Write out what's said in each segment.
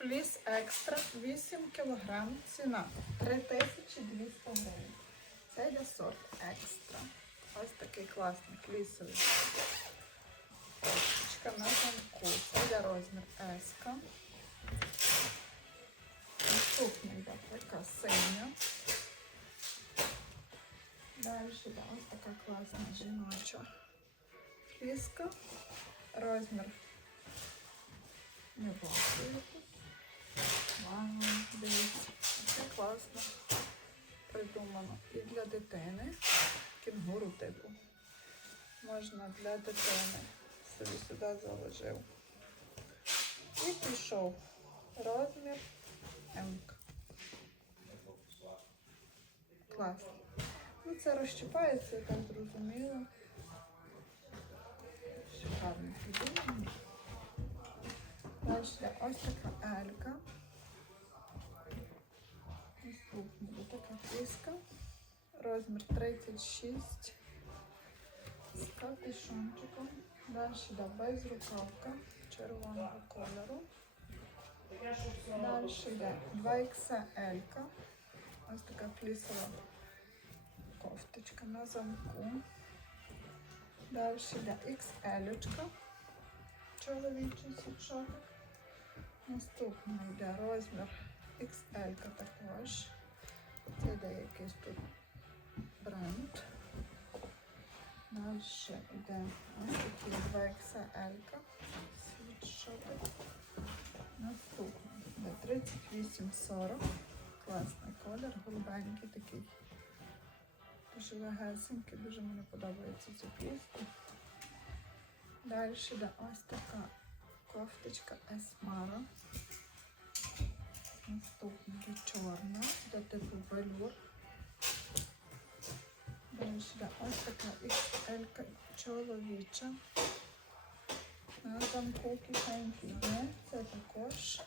Фліс екстра 8 кг. Ціна 3200 гривень. Це йде сорт екстра. Ось такий класний флісовий. Кофточка на замку. Це йде розмір S. Наступна йде така синя. Далі йде ось така класна жіноча фліска. Розмір не бачу придумано. І для дитини кінгуру типу. Можна для дитини собі сюди заложив. І пішов розмір М. Класно. Ну, це розчіпається, я так зрозуміла. Шикарно. Далі ось така елька. Розмір 36 з капюшончиком. Далі йде безрукавка червоного кольору. Далі йде 2XL. Ось така флісова кофточка на замку. Далі йде XL. Чоловічий світшотик. Наступний йде розмір XL також. Це йде якийсь тут бренд. Далі йде ось такий 2XL світшотик. Наступний йде 3840. Класний колір, голубенький такий. Дуже легесенький, дуже мені подобається ця пісня. Далі йде ось така кофточка Есмара. Наступна чорна, де типу велюр. Чоловіча. На замку кишеньки є. Це також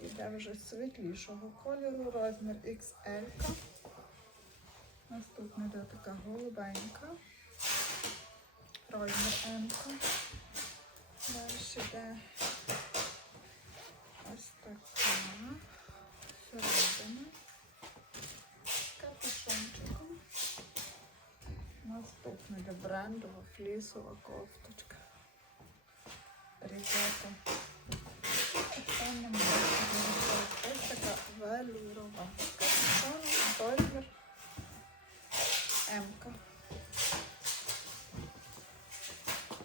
іде вже світлішого кольору, розмір XL. Наступна йде така голубенька. Розмір М. Далі йде ось така середина з капюшончиком. Наступна йде брендова флісова кофточка. Різета. Ось така велюрова розмір М.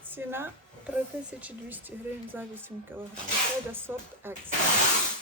Ціна 3200 гривень за 8 кг. Це сорт екстра.